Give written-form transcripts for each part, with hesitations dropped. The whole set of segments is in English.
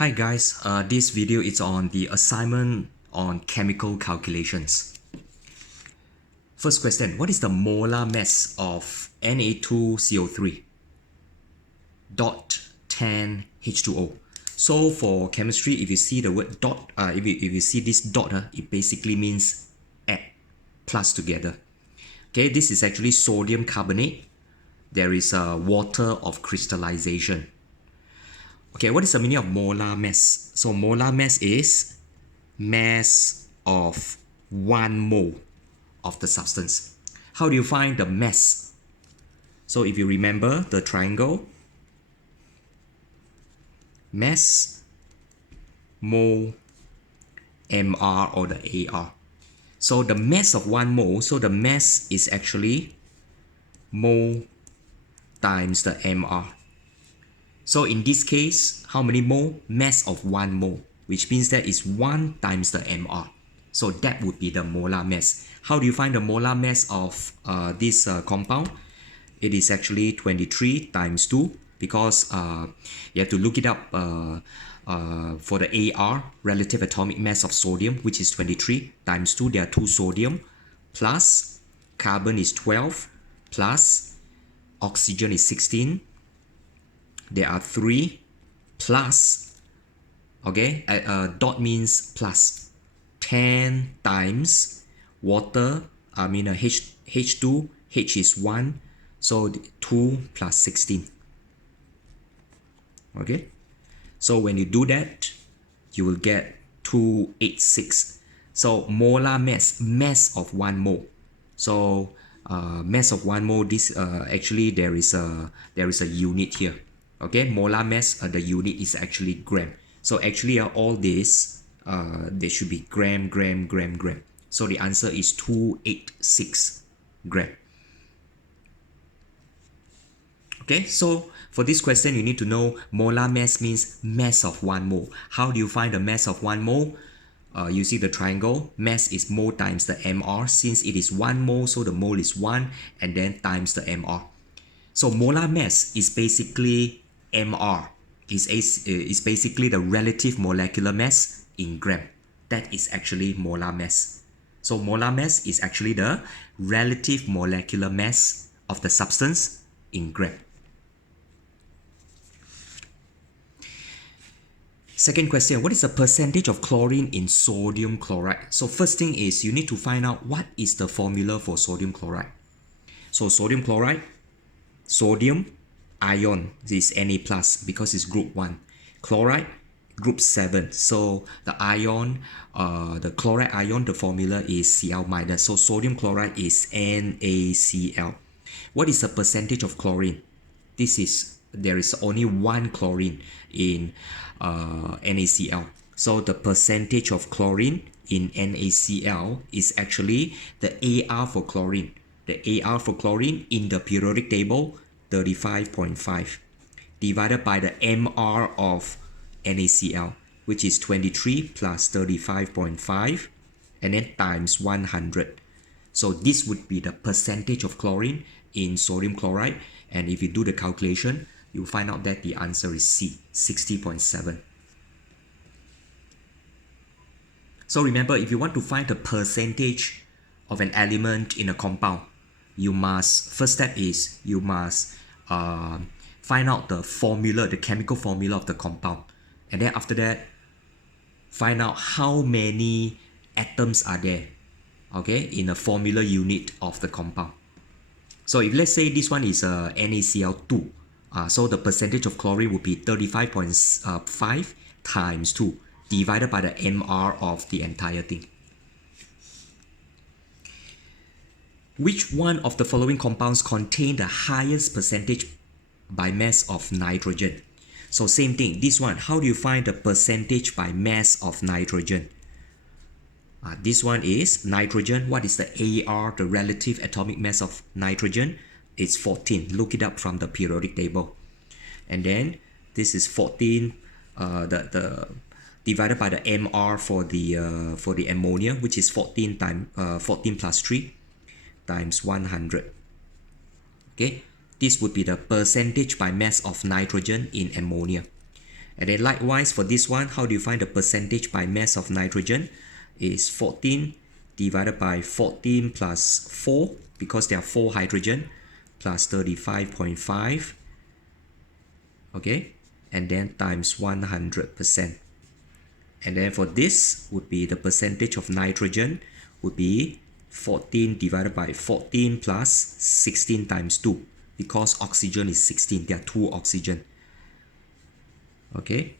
Hi guys, this video is on the assignment on chemical calculations. First question, what is the molar mass of Na2CO3 dot 10 H2O? So for chemistry, if you see the word dot, if you see this dot, it basically means add, plus together. Okay, this is actually sodium carbonate. There is water of crystallization. Okay, what is the meaning of molar mass? So molar mass is mass of 1 mole of the substance. How do you find the mass? So if you remember the triangle, mass, mole, mR or the AR. So the mass of 1 mole, so the mass is actually mole times the mR. So in this case, how many mole? Mass of 1 mole, which means that is 1 times the mR. So that would be the molar mass. How do you find the molar mass of this compound? It is actually 23 times 2 because you have to look it up for the AR, relative atomic mass of sodium, which is 23 times 2. There are 2 sodium plus carbon is 12 plus oxygen is 16. There are 3 plus, okay, dot means plus, 10 times water, H2, H is 1, so 2 plus 16. Okay, so when you do that, you will get 286. So molar mass, mass of 1 mole. So mass of 1 mole, this actually there is a unit here. Okay, molar mass, the unit is actually gram. So actually all this, they should be gram, gram, gram, gram. So the answer is 286 gram. Okay, so for this question, you need to know molar mass means mass of 1 mole. How do you find the mass of 1 mole? You see the triangle, mass is mole times the mR. Since it is 1 mole, so the mole is 1 and then times the mR. So molar mass is basically mR, is basically the relative molecular mass in gram. That is actually molar mass. So molar mass is actually the relative molecular mass of the substance in gram. Second question, what is the percentage of chlorine in sodium chloride? So first thing is you need to find out what is the formula for sodium chloride. So sodium chloride, sodium ion, this is Na plus because it's group 1. Chloride, group 7. So the ion, the chloride ion, the formula is Cl minus. So sodium chloride is NaCl. What is the percentage of chlorine? There is only 1 chlorine in NaCl. So the percentage of chlorine in NaCl is actually the Ar for chlorine. The Ar for chlorine in the periodic table, 35.5 divided by the mR of NaCl, which is 23 plus 35.5 and then times 100. So this would be the percentage of chlorine in sodium chloride, and if you do the calculation, you'll find out that the answer is C, 60.7. So remember, if you want to find the percentage of an element in a compound, you must, first step is you must find out the formula, the chemical formula of the compound, and then after that find out how many atoms are there, okay, in a formula unit of the compound. So if let's say this one is NaCl2, so the percentage of chlorine would be 35.5 times 2 divided by the mR of the entire thing. Which one of the following compounds contain the highest percentage by mass of nitrogen? So same thing, this one, how do you find the percentage by mass of nitrogen? This one is nitrogen. What is the AR, the relative atomic mass of nitrogen? It's 14. Look it up from the periodic table. And then this is 14, divided by the MR for the ammonia, which is 14 plus 3 times 100. Okay, this would be the percentage by mass of nitrogen in ammonia. And then likewise for this one, how do you find the percentage by mass of nitrogen? Is 14 divided by 14 plus 4, because there are 4 hydrogen, plus 35.5, okay, and then times 100%. And then for this would be the percentage of nitrogen would be 14 divided by 14 plus 16 times 2, because oxygen is 16, there are 2 oxygen, okay,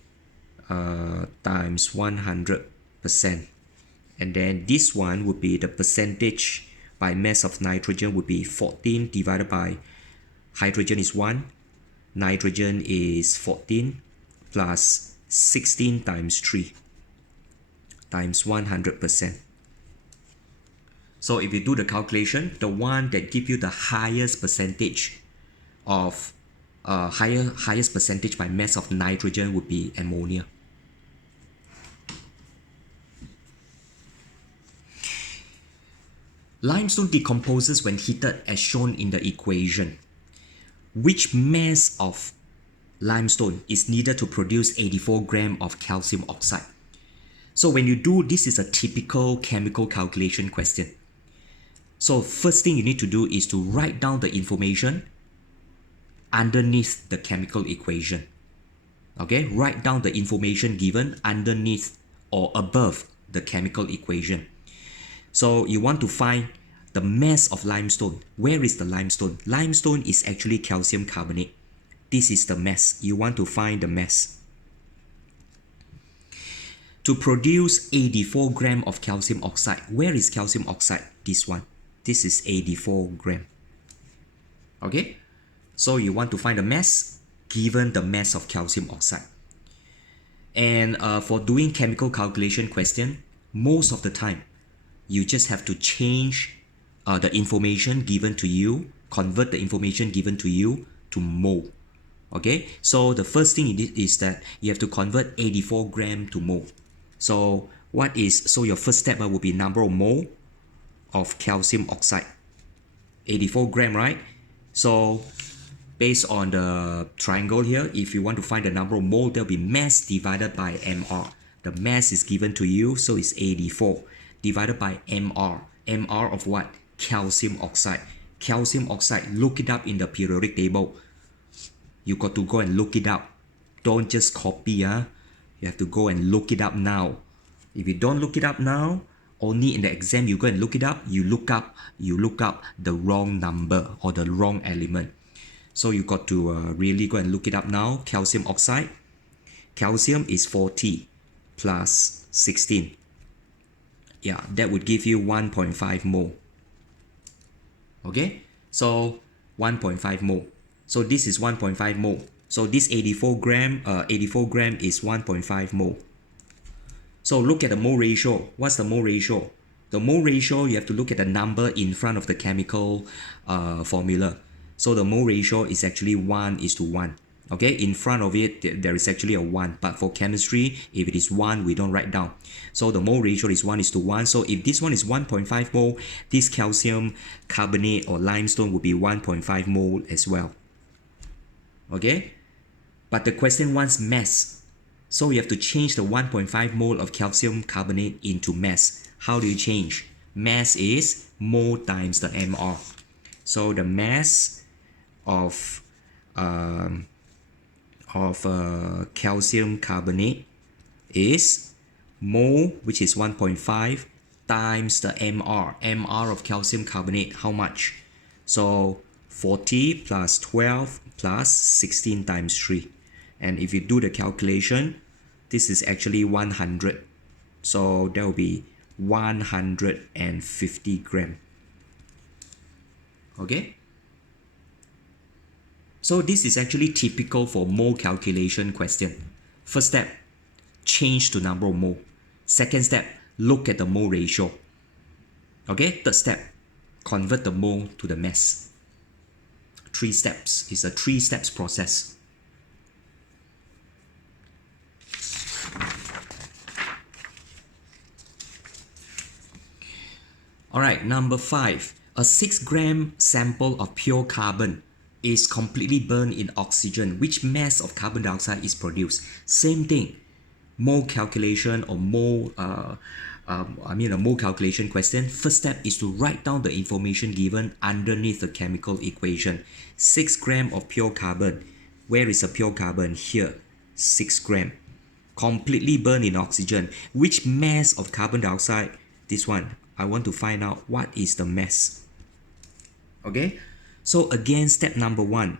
times 100%. And then this one would be the percentage by mass of nitrogen would be 14 divided by hydrogen is 1, nitrogen is 14, plus 16 times 3 times 100%. So if you do the calculation, the one that give you the highest percentage of highest percentage by mass of nitrogen would be ammonia. Limestone decomposes when heated as shown in the equation. Which mass of limestone is needed to produce 84 grams of calcium oxide? So when you do, this is a typical chemical calculation question. So first thing you need to do is to write down the information underneath the chemical equation. Okay, write down the information given underneath or above the chemical equation. So you want to find the mass of limestone. Where is the limestone? Limestone is actually calcium carbonate. This is the mass. You want to find the mass. To produce 84 grams of calcium oxide. Where is calcium oxide? This one. This is 84 grams. Okay? So you want to find the mass given the mass of calcium oxide. And for doing chemical calculation question, most of the time, you just have to change the information given to you, convert the information given to you to mole. Okay, so the first thing is that you have to convert 84 grams to mole. So your first step will be number of mole of calcium oxide. 84 grams, right? So based on the triangle here, if you want to find the number of mole, there will be mass divided by mR. The mass is given to you, so it's 84 divided by mR. mR of what? Calcium oxide. Calcium oxide, look it up in the periodic table. You got to go and look it up. Don't just copy. You have to go and look it up now. If you don't look it up now, only in the exam you go and look it up, you look up the wrong number or the wrong element. So you got to really go and look it up now. Calcium oxide. Calcium is 40 plus 16. Yeah, that would give you 1.5 mole. Okay, so 1.5 mole. So this is 1.5 mole. So this 84 gram is 1.5 mole. So look at the mole ratio. What's the mole ratio? The mole ratio, you have to look at the number in front of the chemical formula. So the mole ratio is actually 1:1. Okay, in front of it, there is actually a 1. But for chemistry, if it is 1, we don't write down. So the mole ratio is 1:1. So if this one is 1.5 mole, this calcium carbonate or limestone will be 1.5 mole as well. Okay, but the question wants mass. So we have to change the 1.5 mole of calcium carbonate into mass. How do you change? Mass is mole times the mR. So the mass of calcium carbonate is mole, which is 1.5, times the mR. mR of calcium carbonate, how much? So 40 plus 12 plus 16 times 3. And if you do the calculation, this is actually 100. So that will be 150 grams. Okay? So this is actually typical for mole calculation question. First step, change to number of mole. Second step, look at the mole ratio. Okay? Third step, convert the mole to the mass. 3 steps. It's a 3 steps process. Alright, number 5. A 6 gram sample of pure carbon is completely burned in oxygen, which mass of carbon dioxide is produced? Same thing, mole calculation or mole, a mole calculation question. First step is to write down the information given underneath the chemical equation. 6 grams of pure carbon. Where is a pure carbon? Here, 6 grams. Completely burned in oxygen. Which mass of carbon dioxide? This one. I want to find out what is the mass. Okay, so again, step number one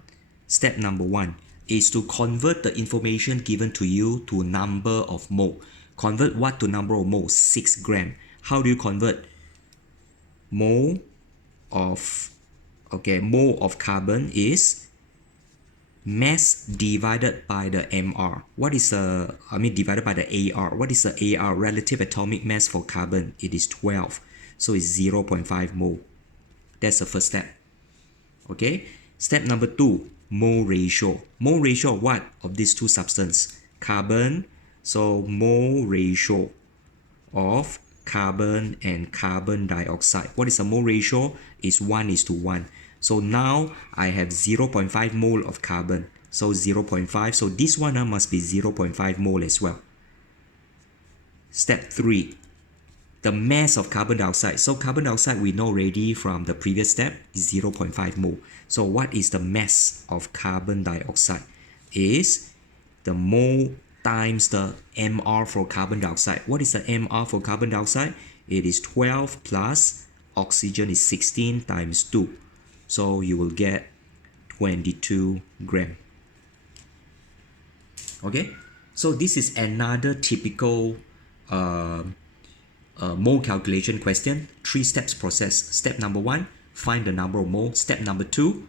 is to convert the information given to you to number of mole. Convert what to number of mole? 6 grams. How do you convert? Mole of carbon is mass divided by the MR. What is divided by the AR. What is the AR? Relative atomic mass for carbon. It is 12. So it's 0.5 mole. That's the first step. Okay. Step number 2, mole ratio. Mole ratio of what? Of these two substances. Carbon. So mole ratio of carbon and carbon dioxide. What is the mole ratio? Is 1:1. So now I have 0.5 mole of carbon. So 0.5. So this one must be 0.5 mole as well. Step 3. The mass of carbon dioxide. So carbon dioxide we know already from the previous step is 0.5 mole. So what is the mass of carbon dioxide? Is the mole times the MR for carbon dioxide. What is the MR for carbon dioxide? It is 12 plus oxygen is 16 times 2. So you will get 22 grams. Okay, so this is another typical mole calculation question. 3 steps process. Step number 1, find the number of mole. Step number 2,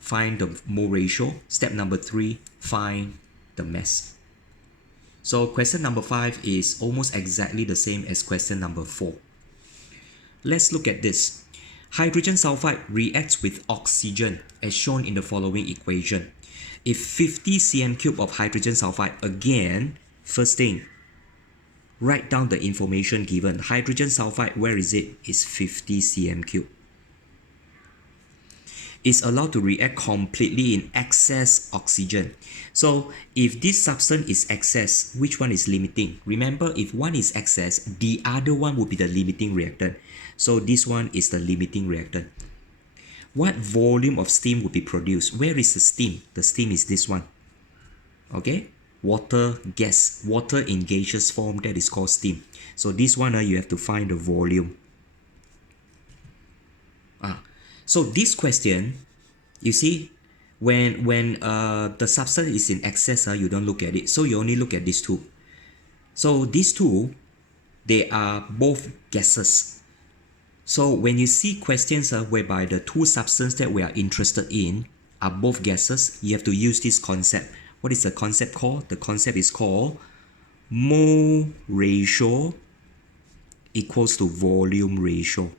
find the mole ratio. Step number 3, find the mass. So question number 5 is almost exactly the same as question number 4. Let's look at this. Hydrogen sulfide reacts with oxygen as shown in the following equation. If 50 cm³ of hydrogen sulfide, again, first thing, write down the information given. Hydrogen sulfide, where is it? Is 50 cm³. Is allowed to react completely in excess oxygen. So if this substance is excess, which one is limiting? Remember, if one is excess, the other one would be the limiting reactant. So this one is the limiting reactant. What volume of steam would be produced? Where is the steam? The steam is this one. Okay? Water, gas. Water in gaseous form, that is called steam. So this one, you have to find the volume. So this question, you see, when the substance is in excess, you don't look at it. So you only look at these two. So these two, they are both gases. So when you see questions whereby the two substances that we are interested in are both gases, you have to use this concept. What is the concept called? The concept is called mole ratio equals to volume ratio.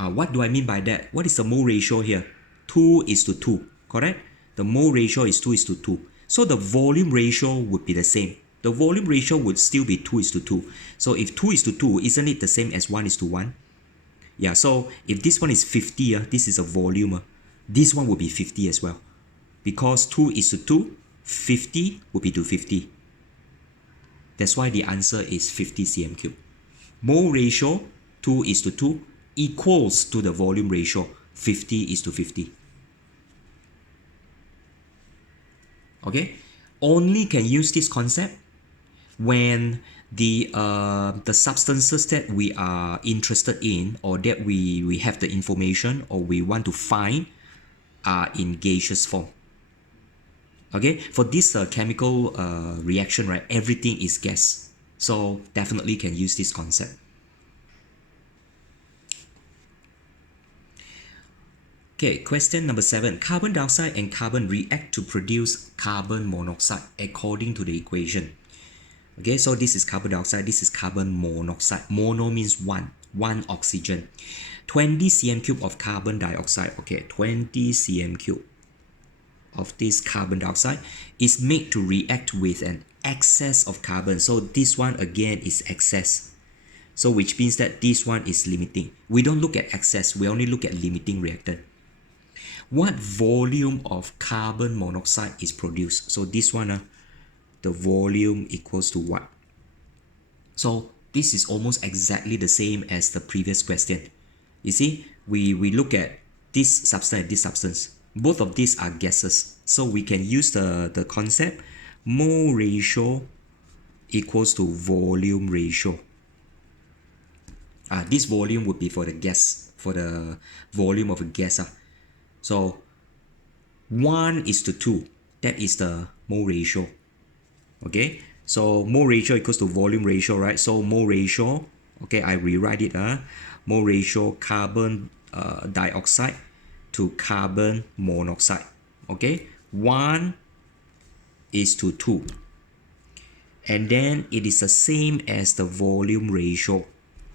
What do I mean by that? What is the mole ratio here? 2:2, correct? The mole ratio is 2:2. So the volume ratio would be the same. The volume ratio would still be 2:2. So if 2:2, isn't it the same as 1:1? Yeah, so if this one is 50, this is a volume. This one would be 50 as well. Because 2:2, 50 would be to 50. That's why the answer is 50 cm³. Mole ratio 2:2 equals to the volume ratio 50:50. Okay, only can use this concept when the substances that we are interested in, or that we have the information or we want to find, are in gaseous form. Okay, for this chemical reaction, right, everything is gas. So definitely can use this concept. Okay, question number 7. Carbon dioxide and carbon react to produce carbon monoxide according to the equation. Okay, so this is carbon dioxide, this is carbon monoxide. Mono means one oxygen. 20 cm³ of carbon dioxide, okay, 20 cm³ of this carbon dioxide is made to react with an excess of carbon. So this one again is excess. So which means that this one is limiting. We don't look at excess, we only look at limiting reactant. What volume of carbon monoxide is produced? So this one, the volume equals to what? So this is almost exactly the same as the previous question. You see, we look at this substance and this substance. Both of these are gases. So we can use the concept mole ratio equals to volume ratio. This volume would be for the gas, for the volume of a gas. So 1:2, that is the mole ratio. Okay, so mole ratio equals to volume ratio, right? So mole ratio, okay, I rewrite it. Mole ratio carbon dioxide to carbon monoxide. Okay, 1:2. And then it is the same as the volume ratio.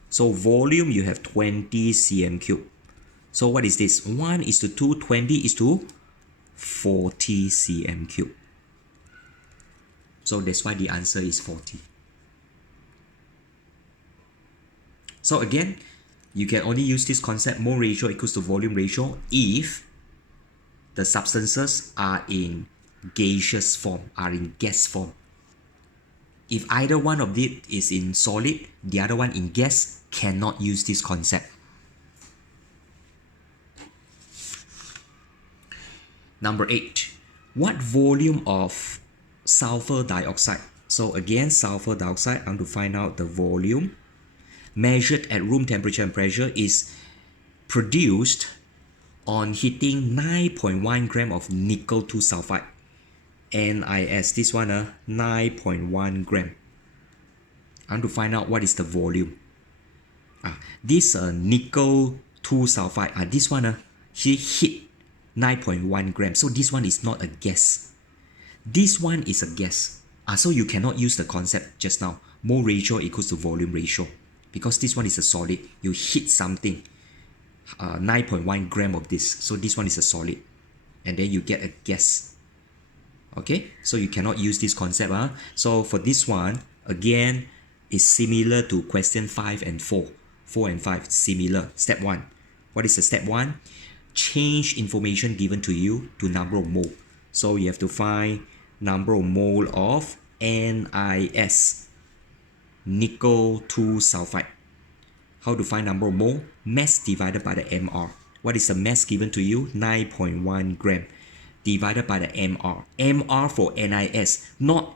So volume, you have 20 cm cube. So what is this? 1:2, 20:40 cm cube. So that's why the answer is 40. So again, you can only use this concept mole ratio equals to volume ratio if the substances are in gaseous form, are in gas form. If either one of it is in solid, the other one in gas, cannot use this concept. Number 8. What volume of sulfur dioxide? So again, sulfur dioxide, I want to find out the volume measured at room temperature and pressure is produced on heating 9.1 gram of nickel 2 sulfide. NiS, this one 9.1 gram. I want to find out what is the volume. This nickel 2 sulfide, this one he hit 9.1 grams. So this one is not a gas. This one is a gas. So you cannot use the concept just now. Mole ratio equals to volume ratio. Because this one is a solid. You hit something. 9.1 gram of this. So this one is a solid. And then you get a gas. Okay, so you cannot use this concept. So for this one, again, is similar to question 5 and 4. 4 and 5, similar. Step 1. What is the step 1? Change information given to you to number of mole. So you have to find number of mole of NiS, nickel 2 sulfide. How to find number of mole? Mass divided by the MR. What is the mass given to you? 9.1 gram. Divided by the MR. MR for NiS, not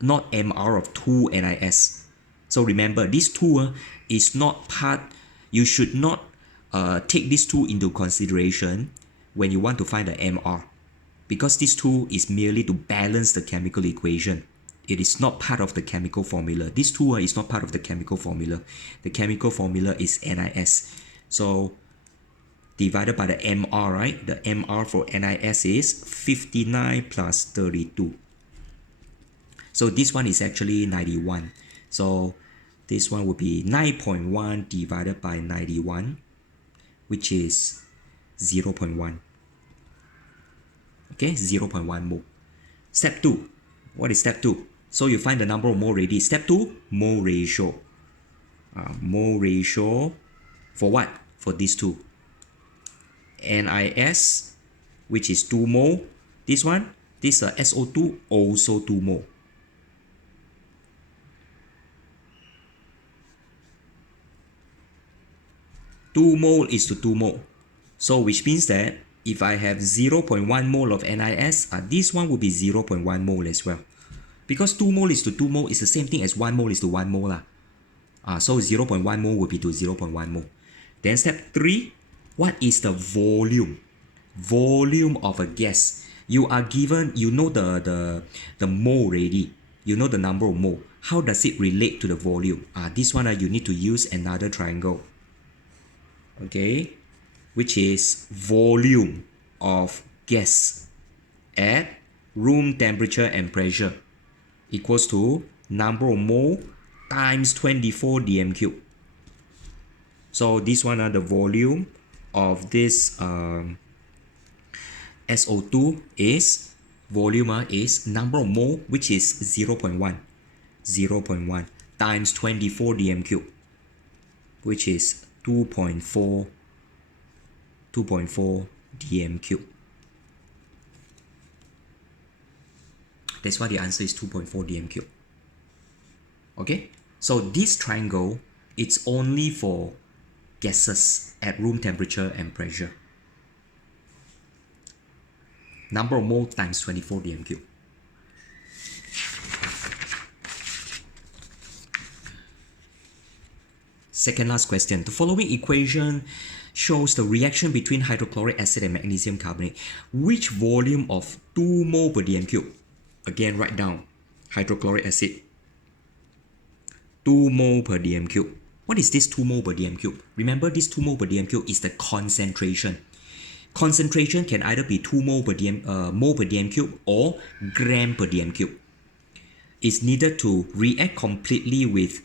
MR of 2 NiS. So remember, this 2 is not part, you should not take this 2 into consideration when you want to find the MR. Because this 2 is merely to balance the chemical equation. It is not part of the chemical formula. This 2 is not part of the chemical formula. The chemical formula is NiS. So divided by the MR, right? The MR for NiS is 59 plus 32. So this one is actually 91. So this one would be 9.1 divided by 91, which is 0.1. Okay, 0.1 mole. Step 2. What is step 2? So you find the number of mole already. Step 2, mole ratio. Mole ratio for what? For these two. NiS, which is 2 mole. This one, this SO2, also 2 mole. Two mole is to 2 mole. So which means that if I have 0.1 mole of NiS, this one will be 0.1 mole as well. Because 2 mole is to 2 mole is the same thing as 1 mole is to 1 mole. So 0.1 mole will be to 0.1 mole. Then step 3, what is the volume? Volume of a gas. You are given, you know the mole already. You know the number of mole. How does it relate to the volume? This one you need to use another triangle. Okay, which is volume of gas at room temperature and pressure equals to number of mole times 24 dm cube. So this one the volume of this SO2 is volume is number of mole, which is 0.1 times 24 dm cube. which is 2.4 dm cube. That's why the answer is 2.4 dm cube. Okay, so this triangle, it's only for gases at room temperature and pressure. Number of mole times 24 dm cube. Second last question. The following equation shows the reaction between hydrochloric acid and magnesium carbonate. Which volume of 2 mole per dm cube? Again, write down hydrochloric acid. 2 mole per dm cube. What is this 2 mole per dm cube? Remember, this 2 mole per dm cube is the concentration. Concentration can either be 2 mole per dm cube or gram per dm cube. It's needed to react completely with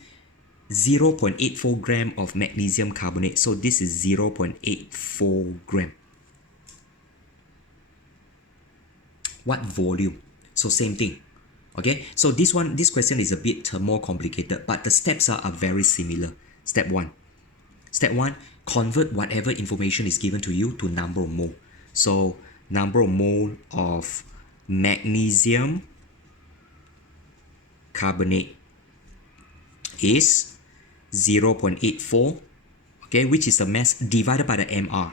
0.84 gram of magnesium carbonate. So this is 0.84 gram. What volume? So same thing. Okay, so this question is a bit more complicated, but the steps are very similar. Step 1. Step 1, convert whatever information is given to you to number of mole. So number of mole of magnesium carbonate is 0.84, okay, which is the mass divided by the MR.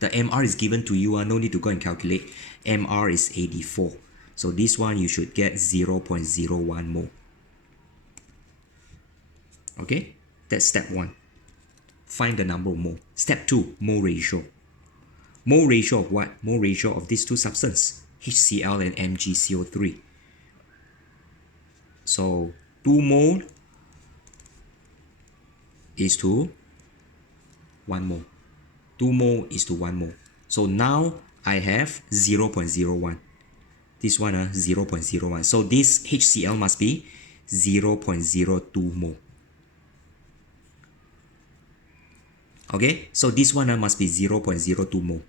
The MR is given to you, no need to go and calculate. MR is 84. So this one you should get 0.01 mole. Okay, that's step 1. Find the number of mole. Step 2, mole ratio. Mole ratio of what? Mole ratio of these two substances, HCl and MgCO3. So 2 mole is to 1 mole. 2 mole is to 1 mole. So now I have 0.01. This one 0.01. So this HCl must be 0.02 mole. Okay, so this one must be 0.02 mole.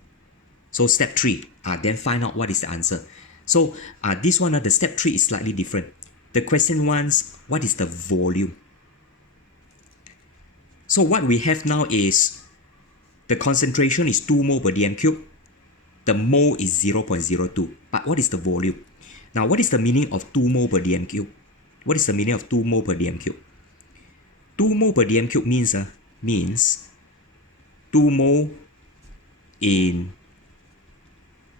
So step 3, then find out what is the answer. So this one, the step 3 is slightly different. The question wants, what is the volume? So what we have now is, the concentration is 2 mole per dm cube. The mole is 0.02. But what is the volume? Now, what is the meaning of 2 mole per dm cube? What is the meaning of 2 mole per dm cube? 2 mole per dm cube means 2 mole in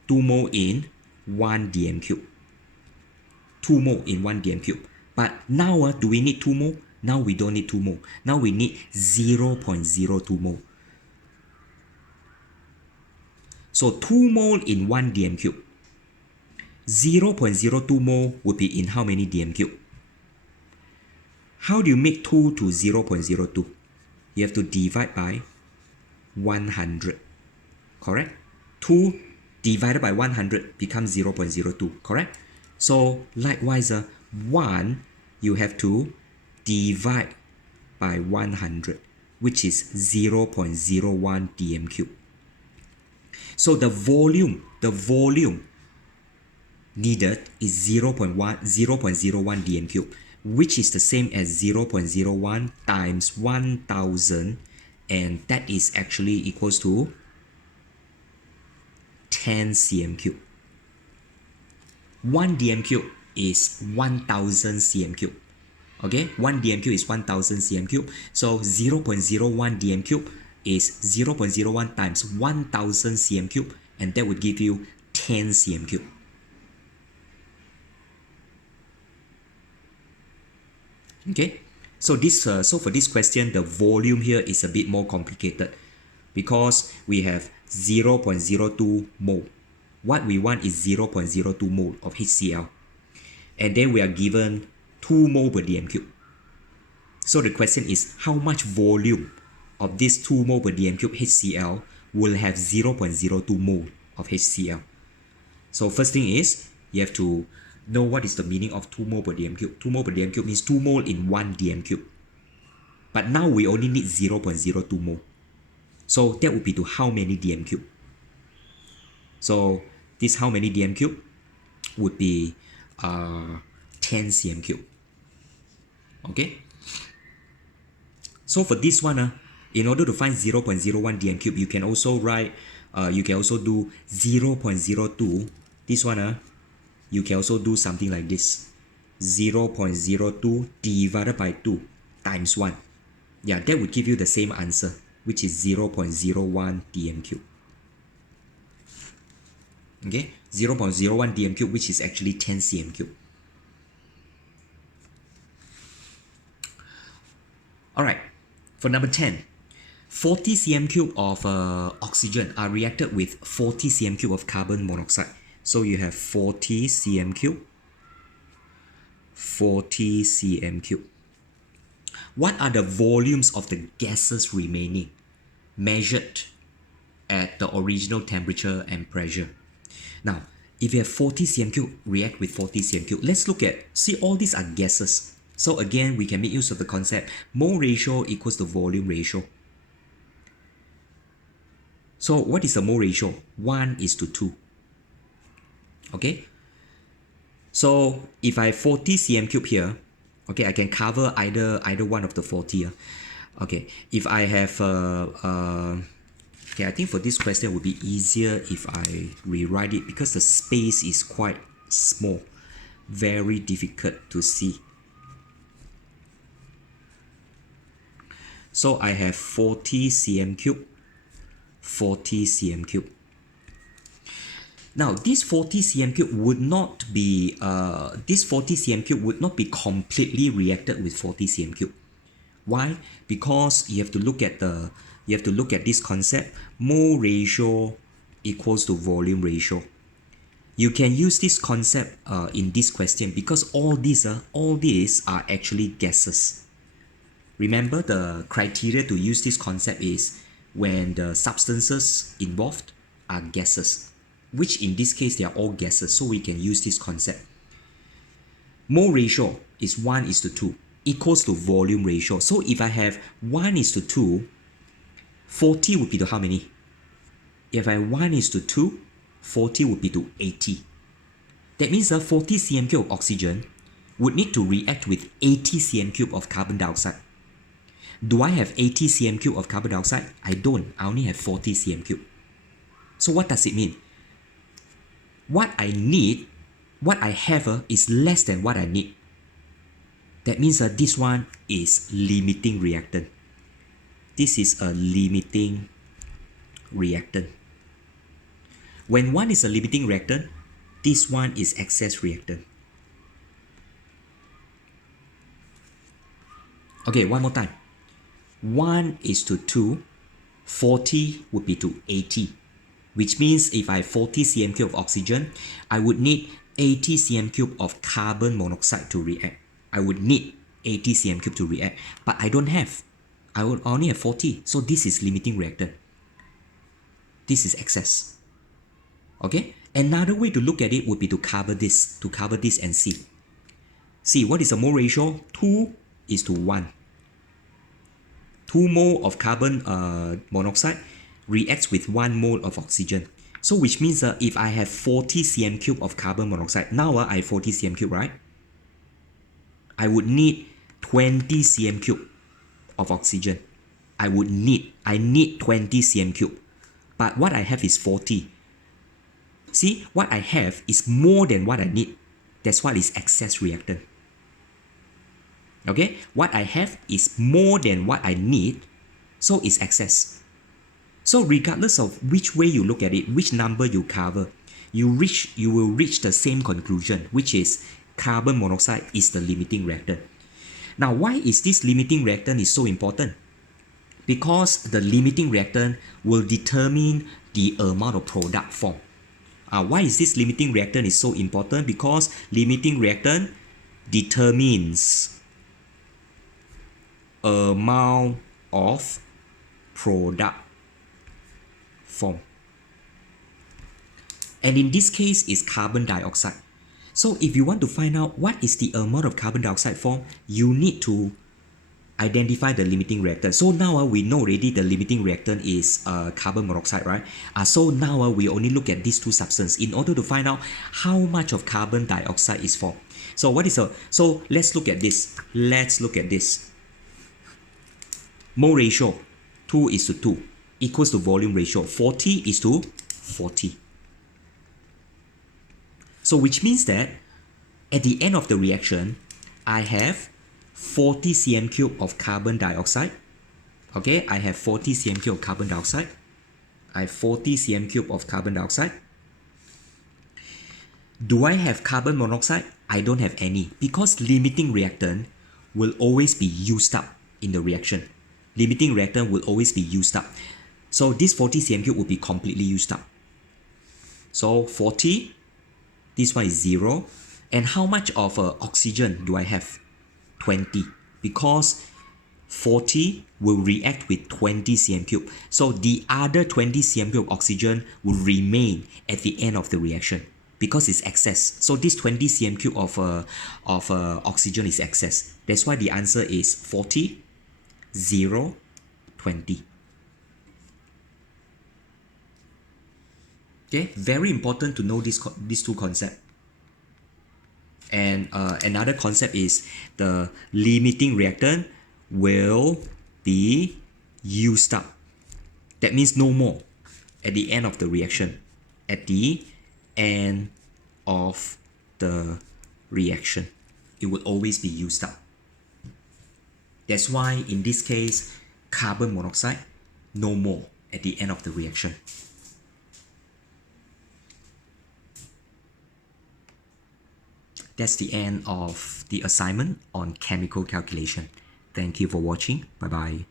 1 dm cube. 2 mole in 1 dm cube. But now, do we need 2 mole? Now we don't need 2 mole. Now we need 0.02 mole. So 2 mole in 1 dm cube. 0.02 mole would be in how many dm cube? How do you make 2 to 0.02? You have to divide by 100. Correct? 2 divided by 100 becomes 0.02. Correct? So likewise, 1 you have to divide by 100, which is 0.01 dm cube. So the volume needed is 0.01 dm cube, which is the same as 0.01 times 1000, and that is actually equals to 10 cm cube. 1 dm cube is 1000 cm cube. Okay, 1 dm cube is 1000 cm cube. So 0.01 dm cube is 0.01 times 1000 cm cube, and that would give you 10 cm cube. Okay, so for this question, the volume here is a bit more complicated because we have 0.02 mole. What we want is 0.02 mole of HCl, and then we are given 2 mole per dm cube. So the question is, how much volume of this 2 mole per dm cube HCl will have 0.02 mole of HCl? So first thing is, you have to know what is the meaning of 2 mole per dm cube. 2 mole per dm cube means 2 mole in 1 dm cube. But now we only need 0.02 mole. So that would be to how many dm cube? So this how many dm cube would be 10 cm cube. Okay. So for this one, In order to find 0.01 dm cube, you can also write, you can also do 0.02. This one, you can also do something like this. 0.02 divided by 2 times 1. Yeah, that would give you the same answer, which is 0.01 dm cube. Okay, 0.01 dm cube, which is actually 10 cm cube. Alright, for number 10, 40 cm cube of oxygen are reacted with 40 cm cube of carbon monoxide. So you have 40 cm cube, 40 cm cube. What are the volumes of the gases remaining, measured at the original temperature and pressure? Now, if you have 40 cm cube react with 40 cm cube, let's look at, see, all these are gases. So again, we can make use of the concept mole ratio equals to volume ratio. So what is the mole ratio? 1:2. Okay. So if I have 40 cm cube here, okay, I can cover either one of the 40 here. Okay, if I have okay, I think for this question it would be easier if I rewrite it because the space is quite small, very difficult to see. So I have 40 cm cube, 40 cm cube. Now this 40 cm cube would not be completely reacted with 40 cm cube. Why? Because you have to look at this concept, mole ratio equals to volume ratio. You can use this concept in this question because all these are actually gases. Remember, the criteria to use this concept is when the substances involved are gases, which in this case they are all gases, so we can use this concept. Mole ratio is 1:2 equals to volume ratio. So if I have 1:2, 40 would be to how many? If I have 1:2, 40 would be to 80. That means 40 cm cube of oxygen would need to react with 80 cm cube of carbon dioxide. Do I have 80 cm cube of carbon dioxide? I don't. I only have 40 cm cube. So what does it mean? What I have is less than what I need. That means this one is limiting reactant. This is a limiting reactant. When one is a limiting reactant, this one is excess reactant. Okay, one more time. 1:2, 40 would be to 80. Which means if I have 40 cm cube of oxygen, I would need 80 cm cube of carbon monoxide to react. I would need 80 cm cube to react, but I don't have. I would only have 40, so this is limiting reactant. This is excess. Okay? Another way to look at it would be to cover this and see. See, what is the mole ratio? 2:1. 2 mole of carbon monoxide reacts with 1 mole of oxygen. So which means if I have 40 cm cube of carbon monoxide, now I have 40 cm cube, right? I would need 20 cm cube of oxygen. I need 20 cm cube. But what I have is 40. See, what I have is more than what I need. That's why it's excess reactant. Okay, what I have is more than what I need, so it's excess. So regardless of which way you look at it, which number you cover, you will reach the same conclusion, which is carbon monoxide is the limiting reactant. Now, why is this limiting reactant is so important? Because the limiting reactant will determine the amount of product formed. Why is this limiting reactant is so important? Because limiting reactant determines amount of product formed. And in this case is carbon dioxide. So if you want to find out what is the amount of carbon dioxide formed, you need to identify the limiting reactant. So now we know already the limiting reactant is carbon monoxide, right? So now we only look at these two substances in order to find out how much of carbon dioxide is formed. So so let's look at this. Mole ratio 2 is to 2 equals to volume ratio. 40 is to 40. So which means that at the end of the reaction, I have 40 cm cube of carbon dioxide. Okay, I have 40 cm cube of carbon dioxide. I have 40 cm cube of carbon dioxide. Do I have carbon monoxide? I don't have any, because limiting reactant will always be used up in the reaction. Limiting reactant will always be used up. So this 40 cm cube will be completely used up. So 40, this one is 0. And how much of oxygen do I have? 20. Because 40 will react with 20 cm cube. So the other 20 cm cube of oxygen will remain at the end of the reaction, because it's excess. So this 20 cm cube of oxygen is excess. That's why the answer is 40, 0, 20. Okay, very important to know these two concepts. And another concept is the limiting reactant will be used up. That means no more at the end of the reaction. At the end of the reaction, it will always be used up. That's why in this case, carbon monoxide, no more at the end of the reaction. That's the end of the assignment on chemical calculation. Thank you for watching. Bye bye.